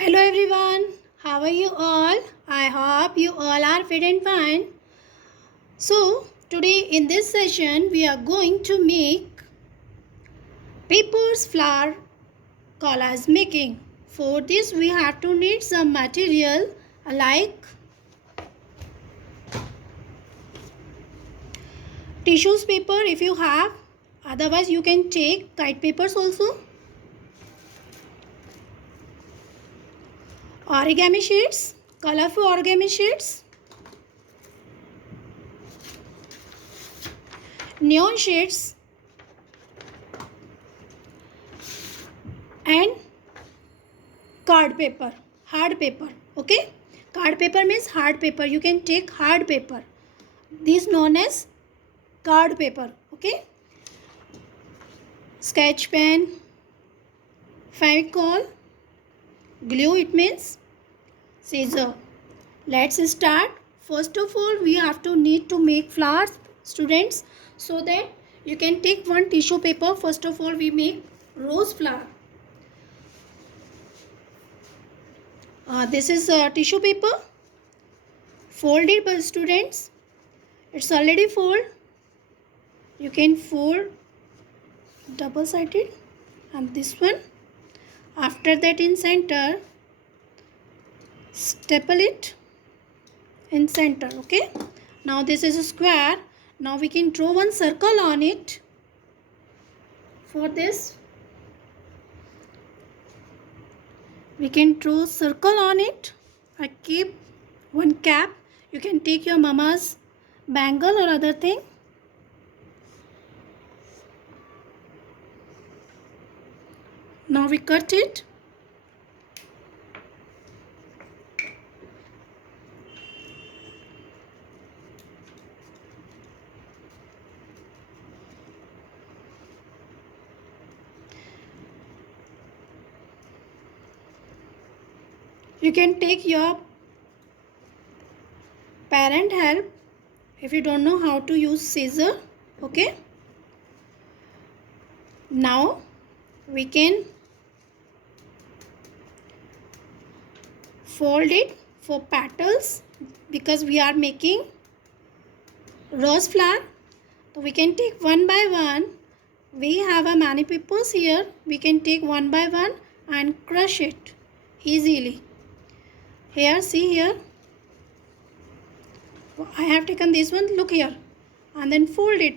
Hello everyone, how are you all? I hope you all are fit and fine. So, today in this session, we are going to make papers flower collage making. For this, we have to need some material like tissues paper if you have, otherwise, you can take kite papers also, origami sheets, colorful origami sheets, neon sheets, and card paper, hard paper. Okay, card paper means hard paper. You can take hard paper. This known as card paper. Okay, sketch pen, Fevicol, glue. It means scissor. Let's start. First of all, we have to need to make flowers, students, so that you can take one tissue paper. First of all, we make rose flower. This is tissue paper. Fold it, but students, it's already fold. You can fold double sided and this one. After that, in center, staple it in center. Okay, now this is a square. Now we can draw one circle on it. For this, we can draw circle on it. I keep one cap. You can take your mama's bangle or other thing. Now we cut it. You can take your parent help if you don't know how to use scissor. Okay, now we can fold it for petals because we are making rose flower. So we can take one by one. We have a many papers here. We can take one by one and crush it easily. Here, see here. I have taken this one. Look here, and then fold it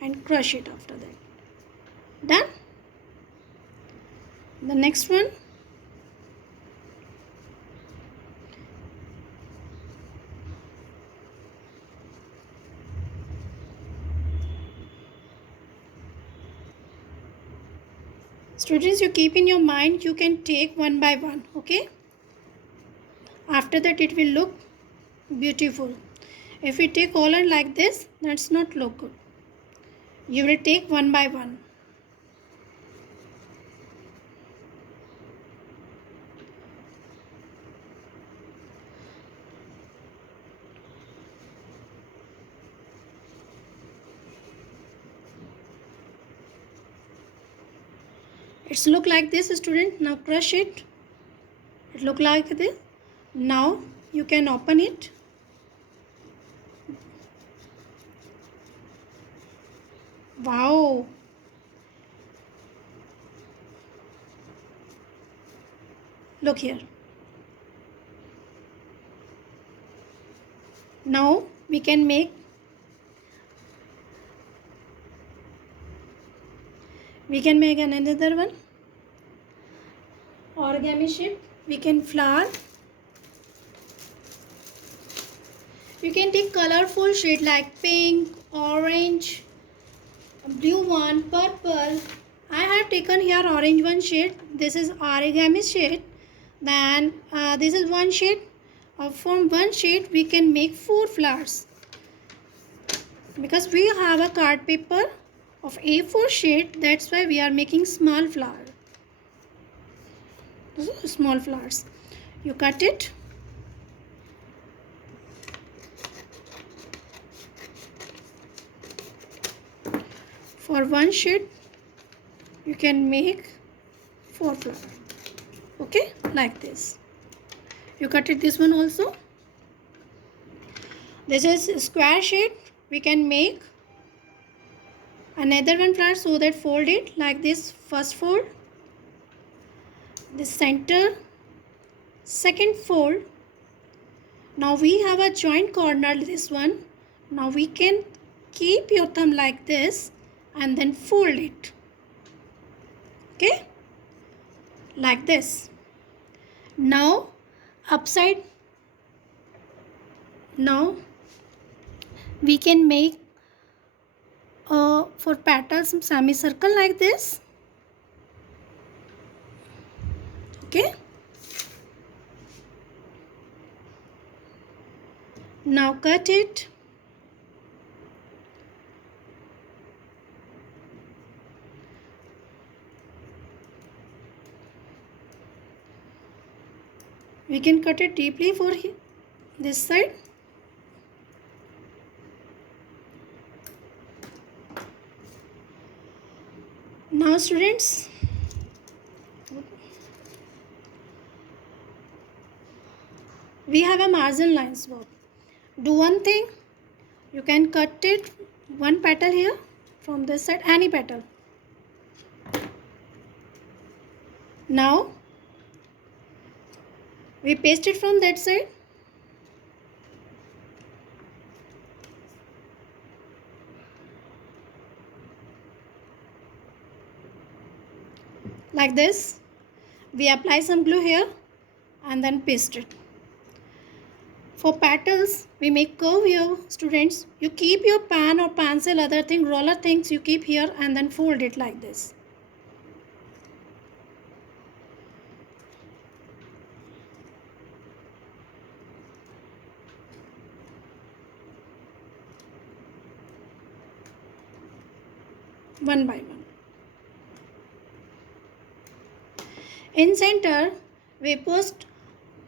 and crush it after that. Done. The next one. Students, you keep in your mind, you can take one by one. Okay, after that it will look beautiful. If we take all and like this, that's not look good. You will take one by one. It's look like this, student. Now crush it. It look like this. Now you can open it. Wow. Look here. Now we can make another one. Origami sheet. We can flower. You can take colorful shade like pink, orange, blue one, purple. I have taken here orange one shade. This is origami shade. Then this is one shade. From one shade we can make 4 flowers. Because we have a card paper of A4 shade, that's why we are making small flower. Small flowers. You cut it. For one sheet, you can make 4 flowers. Okay, like this. You cut it this one also. This is square shape. We can make another one flower so that fold it like this. First fold, this center, second fold. Now we have a joint corner, this one. Now we can keep your thumb like this and then fold it. Okay, like this. Now upside. Now we can make for petals some semicircle like this. Okay, now cut it. We can cut it deeply for this side. Now students, we have a margin lines work. Do one thing, you can cut it one petal here from this side, any petal. Now we paste it from that side. Like this. We apply some glue here and then paste it. For petals, we make curve here, students. You keep your pen or pencil, other thing, roller things you keep here and then fold it like this. One by one. In center, we post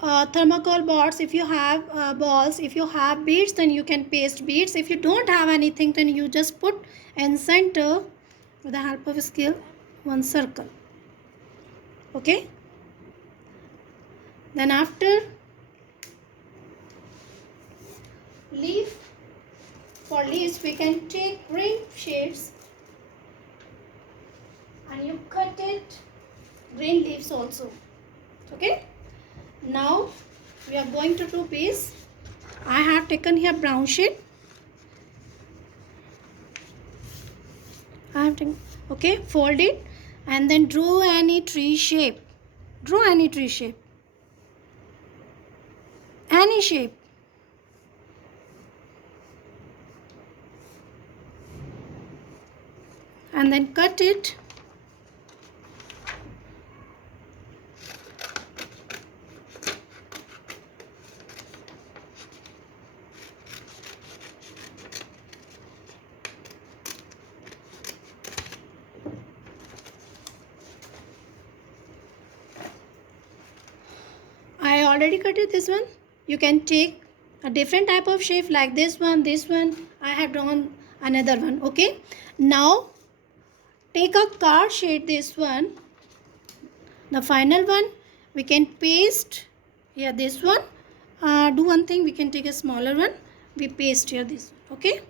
thermocol balls. If you have balls, if you have beads, then you can paste beads. If you don't have anything, then you just put in center with the help of a scale one circle. Okay. Then after leaf, for leaves we can take green shades and you cut it green leaves also. Okay. Now we are going to do bees. I have taken here brown shade. Okay, fold it and then draw any tree shape. Draw any tree shape. Any shape. And then cut it. I already cut it this one. You can take a different type of shape like this one. I have drawn another one. Okay. Now take a card shade, this one. The final one we can paste here this one. Do one thing, we can take a smaller one. We paste here this one. Okay.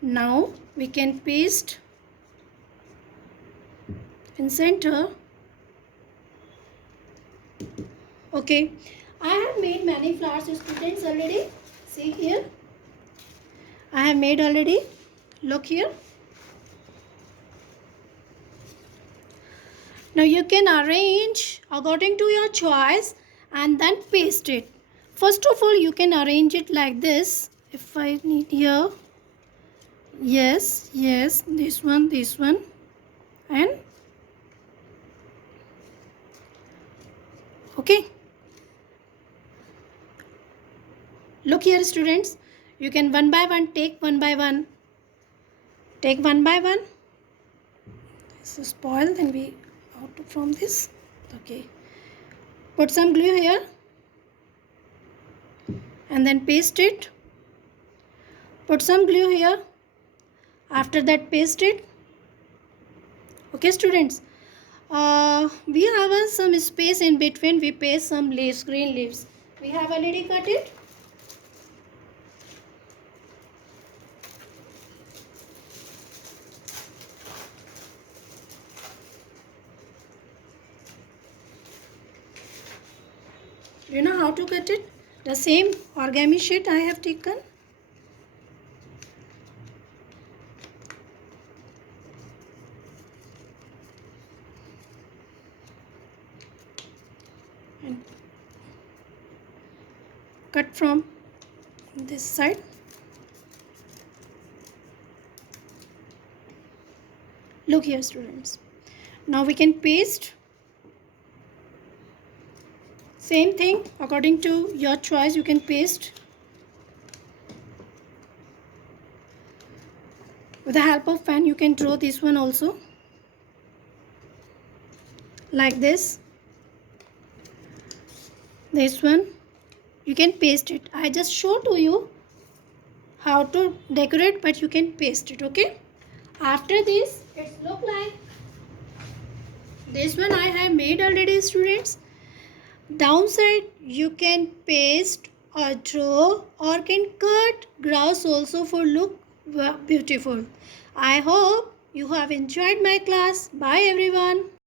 Now we can paste in center. Okay, I have made many flowers, students, already. See here, I have made already. Look here. Now you can arrange according to your choice and then paste it. First of all, you can arrange it like this. If I need here, yes, this one, and okay. Look here, students. You can one by one take one by one. Take one by one. This is spoiled, then we out from this. Okay. Put some glue here and then paste it. Put some glue here. After that, paste it. Okay, students. We have some space in between. We paste some leaves, green leaves. We have already cut it. You know how to cut it? The same origami sheet I have taken. And cut from this side. Look here, students. Now we can paste. Same thing, according to your choice, you can paste. With the help of pen, you can draw this one also. Like this. This one. You can paste it. I just show to you how to decorate, but you can paste it, okay? After this, it's look like this one I have made already, students. Downside, you can paste or draw or can cut grass also for look beautiful. I hope you have enjoyed my class. Bye everyone.